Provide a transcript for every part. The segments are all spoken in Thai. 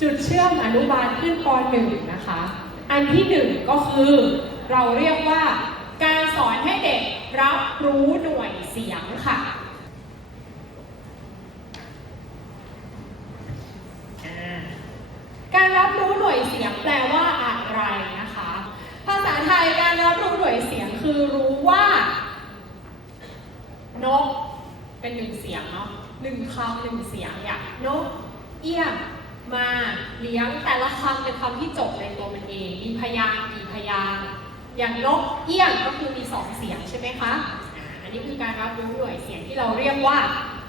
จุดเชื่อมอนุบาลขึ้นป .1 นะคะ อันที่หนึ่งก็คือเราเรียกว่าการสอนให้เด็กรับรู้หน่วยเสียงค่ะการรับรู้หน่วยเสียงแปลว่าอะไรนะคะ ภาษาไทยการรับรู้หน่วยเสียงคือรู้ว่านกเป็นหนึ่งเสียงเนาะหนึ่งคำหนึ่งเสียงอย่างนกเอี้ยง มาเลี้ยงแต่ละคำเป็นคำที่จบในตัวมันเอง มีพยางค์กี่พยางค์อย่างนกเอี้ยงก็คือมีสองเสียงใช่ไหมคะอันนี้คือการรับรู้หน่วยเสียงที่เราเรียกว่า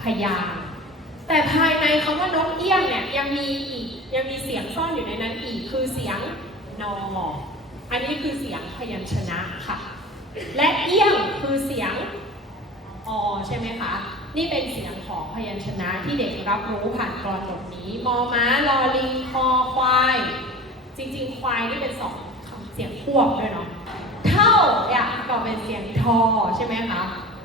พยางค์แต่ภายในคำว่านกเอี้ยงเนี่ยยังมีอีกยังมีเสียงซ่อนอยู่ในนั้นอีกคือเสียงนออันนี้คือเสียงพยัญชนะค่ะ และเอี้ยงคือเสียง ใช่ไหมคะ นี่เป็นเสียงของพยัญชนะที่เด็กรับรู้ผ่านกรอนบทนี้มอม้าลอลิงคอควาย จริงๆ ควายนี่เป็นสองเสียงควบด้วยเนาะเท่าเนี่ยก็เป็นเสียงทอใช่ไหมคะ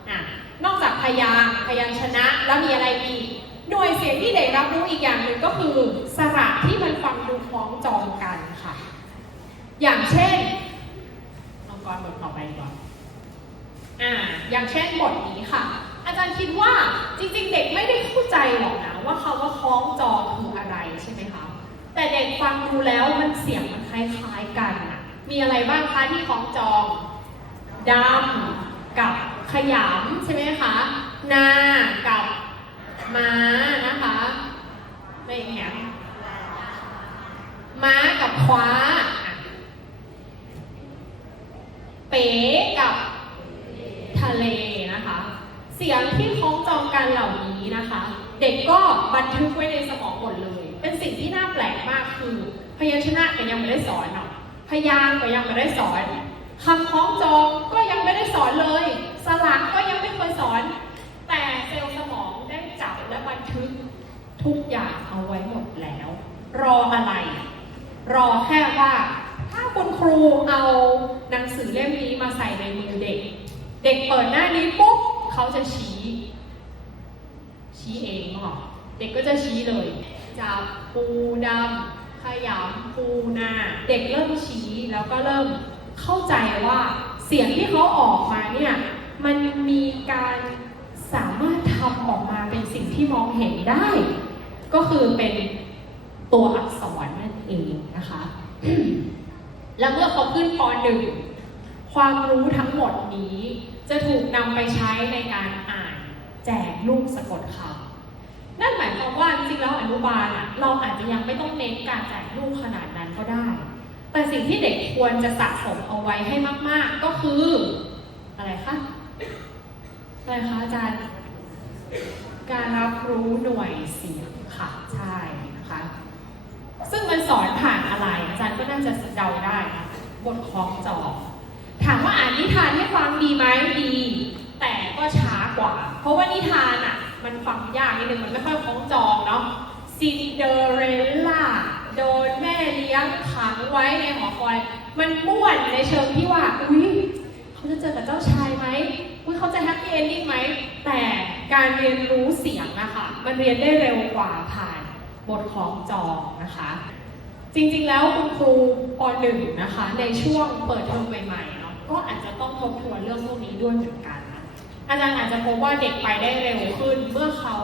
อะนอกจากพยางพยัญชนะแล้วมีอะไรอีกหน่วยเสียงที่เด็กรับรู้อีกอย่างหนึ่งก็คือสระที่มันฟังดูคล้องจองกันค่ะ อย่างเช่นเอากรบทต่อไปก่อนอ่าอย่างเช่นบท ใจหรอกนะว่าคำว่าคล้องจองคืออะไรใช่ไหมคะ แต่เด็กฟังดูแล้วมันเสียงมันคล้ายๆกันอะมีอะไรบ้างคะที่คล้องจองดำกับขยำใช่ไหมคะนากับม้านะคะไม่แข็งม้ากับคว้าอะเป๋กับ ทะเลนะคะ เสียงที่คล้ กันเหล่านี้นะคะ เด็กก็บันทึกไว้ในสมองหมดเลย เป็นสิ่งที่น่าแปลกมากคือ พยัญชนะก็ยังไม่ได้สอนเนาะพยางก็ยังไม่ได้สอนคำคล้องจองก็ยังไม่ได้สอนเลย สลักก็ยังไม่เคยสอน แต่เซลล์สมองได้จับและบันทึกทุกอย่างเอาไว้หมดแล้ว รออะไร รอแค่ว่า ถ้าคุณครูเอาหนังสือเล่มนี้มาใส่ในมือเด็ก เด็กเปิดหน้านี้ปุ๊บเขาจะชี้ ชี้เองเหรอเด็กก็จะชี้เลยจับปูดำขยำปูนาเด็กเริ่มชี้แล้วก็เริ่มเข้าใจว่าเสียงที่เขาออกมาเนี่ยมันมีการสามารถทำออกมาเป็นสิ่งที่มองเห็นได้ ก็คือเป็นตัวอักษรนั่นเองนะคะ แล้วเมื่อเขาขึ้นปหนึ่งความรู้ทั้งหมดนี้จะถูกนำไปใช้ในการอ่าน แจกลูกสะกดคำนั่นหมายความว่าจริงๆแล้วอนุบาลอะเราอาจจะยังไม่ต้องเน้นการแจกลูกขนาดนั้นก็ได้ แต่สิ่งที่เด็กควรจะสะสมเอาไว้ให้มาก ๆ ก็คือ อะไรคะ อะไรคะอาจารย์ การรับรู้หน่วยเสียงค่ะใช่นะคะ ซึ่งมันสอนผ่านอะไรอาจารย์ก็น่าจะเดาได้นะบทคล้องจองถามว่าอ่านนิทานให้ฟังดีไหมดี แต่ก็ช้ากว่า เพราะว่า นิทานอะ มันฟังยากนิดนึงมันไม่ค่อยคล้องจองเนาะซินเดอเรลล่าโดนแม่เลี้ยงขังไว้ในหอคอย มันม่วนในเชิงที่ว่าอุ้ยเขาจะเจอกับเจ้าชายไหมอุ้ยเขาจะแฮปปี้เอนดิ้งไหม แต่การเรียนรู้เสียงนะคะ มันเรียนได้เร็วกว่าผ่านบทของจองนะคะ จริงๆแล้วคุณครูป .1 นะคะ ในช่วงเปิดเทอมใหม่ๆเนาะก็อาจจะต้องทบทวนเรื่องพวกนี้ด้วยเหมือนกัน อาจารย์อาจจะพบว่าเด็กไปได้เร็วขึ้น เมื่อเขา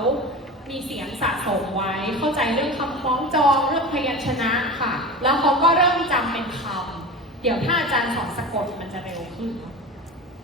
มีเสียงสะสมไว้ เข้าใจเรื่องคำคล้องจองเรื่องพยัญชนะค่ะ แล้วเขาก็เริ่มจำเป็นคำเดี๋ยวถ้าอาจารย์สอนสะกดมันจะเร็วขึ้นเนาะ